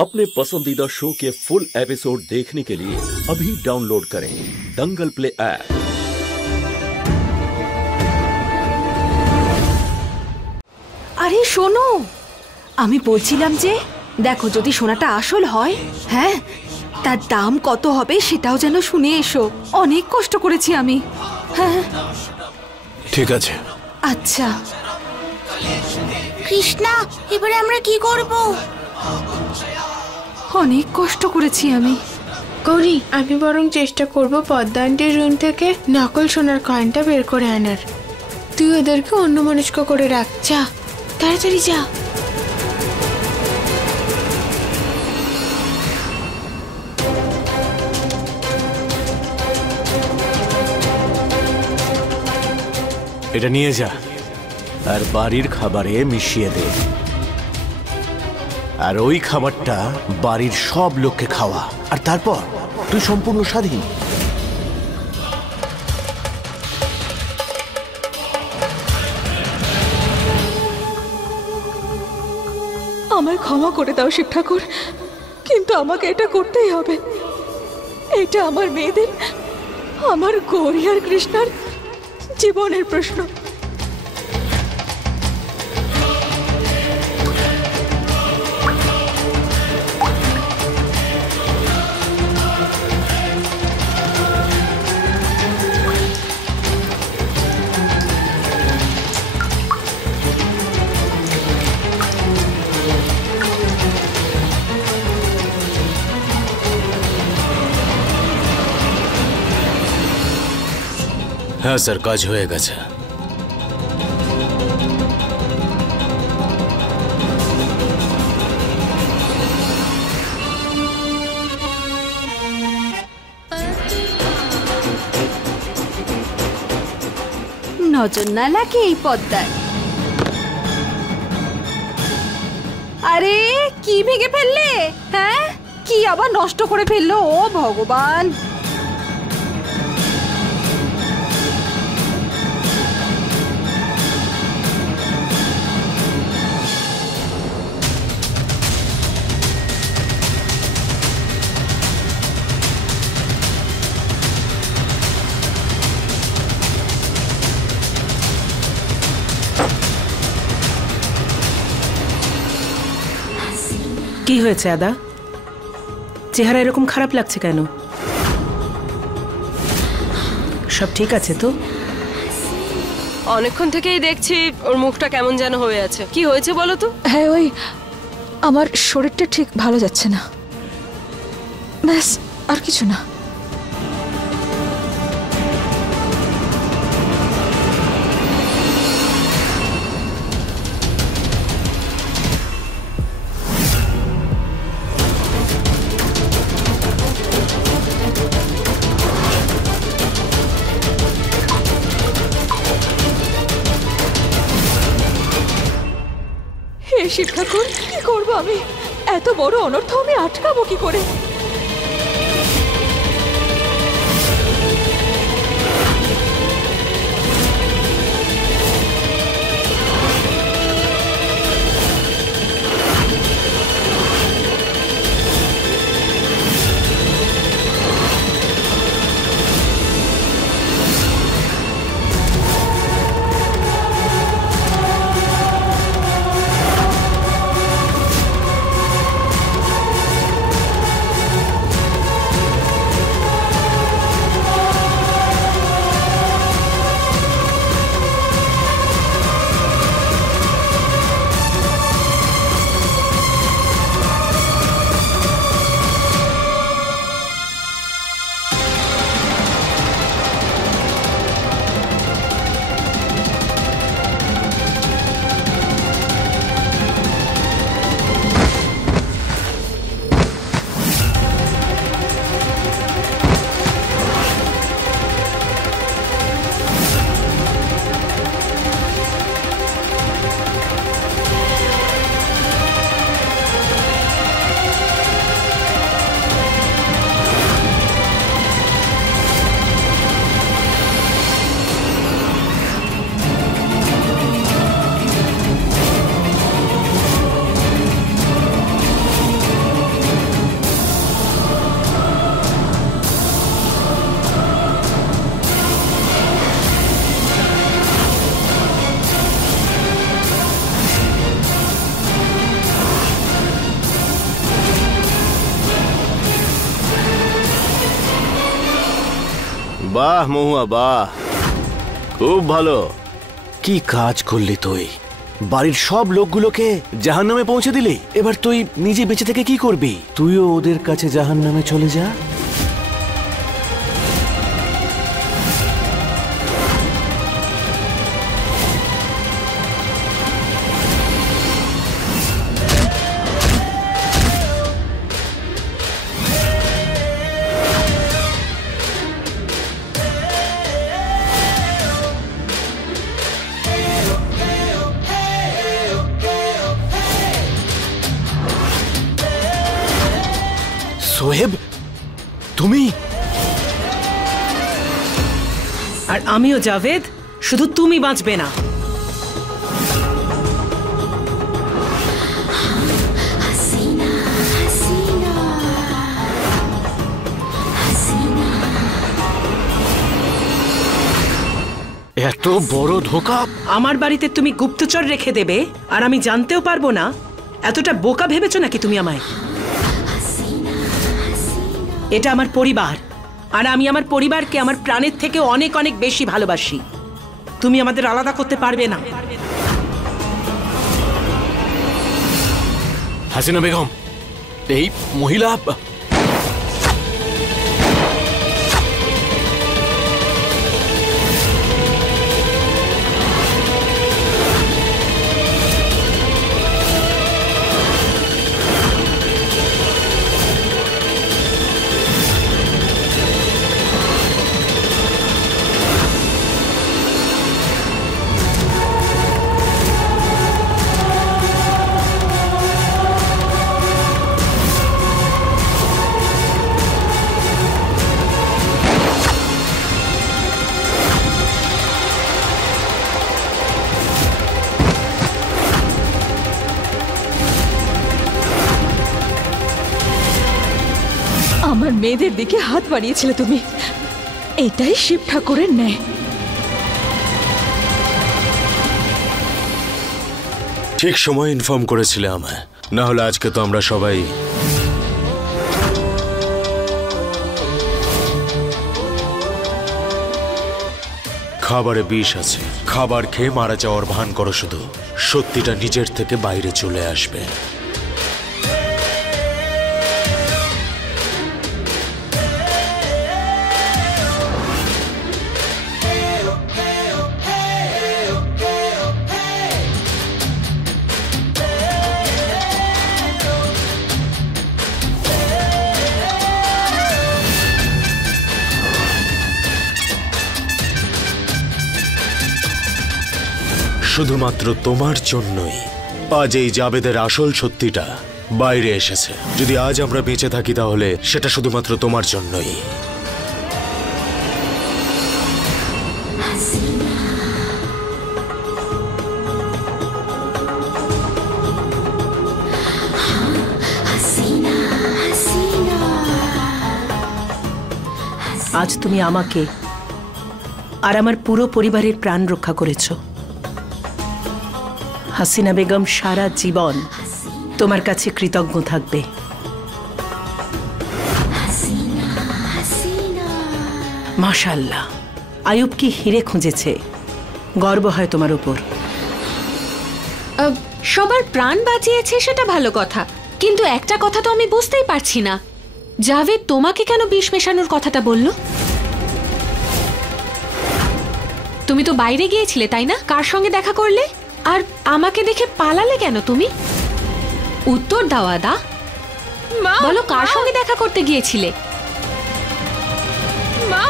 अपने पसंदीदा शो के फुल एपिसोड देखने के लिए अभी डाउनलोड करें दंगल प्ले ऐप। আরে শোনো, আমি বলছিলাম যে দেখো যদি সোনাটা আসল হয়, হ্যাঁ, তার দাম কত হবে সেটাও যেন শুনে এসো। অনেক কষ্ট করেছি আমি। হ্যাঁ ঠিক আছে। আচ্ছা কৃষ্ণা, এবারে আমরা কি করব? অনেক কষ্ট করেছি আমি। গৌরী, আমি বরং চেষ্টা করব পদ্মা আন্টির রুম থেকে নকল সোনার কয়েনটা বের করে আনার। তুই ওদেরকে অন্যমনস্ক করে রাখ। যা, তাড়াতাড়ি যা। এটা নিয়ে যা আর বাড়ির খাবারে মিশিয়ে দে, আর ওই খাবারটা বাড়ির সব লোককে খাওয়া, আর তারপর তুই সম্পূর্ণ স্বাধীন। আমায় ক্ষমা করে দাও শিব ঠাকুর, কিন্তু আমাকে এটা করতেই হবে। এটা আমার মেয়েদের, আমার গৌরী আর কৃষ্ণার জীবনের প্রশ্ন। হ্যাঁ স্যার, কাজ হয়ে গেছে। নজর না লাগে এই পদ্মায়। আরে কি ভেঙে ফেললে? হ্যাঁ, কি আবার নষ্ট করে ফেললো? ও ভগবান! কি হয়েছে আদা? চেহারা এরকম খারাপ লাগছে কেন? সব ঠিক আছে তো? অনেকক্ষণ থেকেই দেখছি ওর মুখটা কেমন যেন হয়ে আছে। কি হয়েছে বলো তো? হ্যাঁ, ওই আমার শরীরটা ঠিক ভালো যাচ্ছে না, ব্যাস, আর কিছু না। শিব ঠাকুর, কি করবো আমি? এত বড় অনর্থ আমি আটকাবো কি করে? বাহ মহুয়া বাহ, খুব ভালো। কি কাজ করলি তুই? বাড়ির সব লোকগুলোকে জাহান্নামে পৌঁছে দিলি। এবার তুই নিজে বেঁচে থেকে কি করবি? তুইও ওদের কাছে জাহান্নামে চলে যা। সোহেব, তুমি? আর আমিও জাভেদ, শুধু তুমি বাঁচবে না। এত বড় ধোঁকা! আমার বাড়িতে তুমি গুপ্তচর রেখে দেবে আর আমি জানতেও পারবো না? এতটা বোকা ভেবেছো নাকি তুমি আমায়? এটা আমার পরিবার, আর আমি আমার পরিবারকে আমার প্রাণের থেকে অনেক অনেক বেশি ভালোবাসি। তুমি আমাদের আলাদা করতে পারবে না। হাসিনা বেগম, এই মহিলা আমার মেয়েদের দিকে হাত বাড়িয়েছিলে তুমি। এটাই শিব ঠাকুরের ন্যায়। ঠিক সময় ইনফর্ম করেছিলে আমায়, না হলে আজকে তো আমরা সবাই খাবারে বিষ আছে। খাবার খেয়ে মারা যাওয়ার ভান করো, শুধু সত্যিটা নিজের থেকে বাইরে চলে আসবে। শুধুমাত্র তোমার জন্যই আজ এই জাবেদের আসল সত্যিটা বাইরে এসেছে। যদি আজ আমরা বেঁচে থাকি তাহলে সেটা শুধুমাত্র তোমার জন্যই। আজ তুমি আমাকে আর আমার পুরো পরিবারের প্রাণ রক্ষা করেছো। হাসিনা বেগম সারা জীবন তোমার কাছে কৃতজ্ঞ থাকবে। মাশাআল্লাহ, আয়ুব কি হিরে খুঁজেছে। গর্ব হয় তোমার উপর। সবার প্রাণ বাঁচিয়েছে সেটা ভালো কথা, কিন্তু একটা কথা তো আমি বুঝতেই পারছি না, জাভেদ তোমাকে কেন বিষ মেশানোর কথাটা বলল? তুমি তো বাইরে গিয়েছিলে তাই না? কার সঙ্গে দেখা করলে? আর আমাকে দেখে পালালে কেন তুমি? উত্তর দাও আদা, বলো কার সঙ্গে দেখা করতে গিয়েছিলে? মা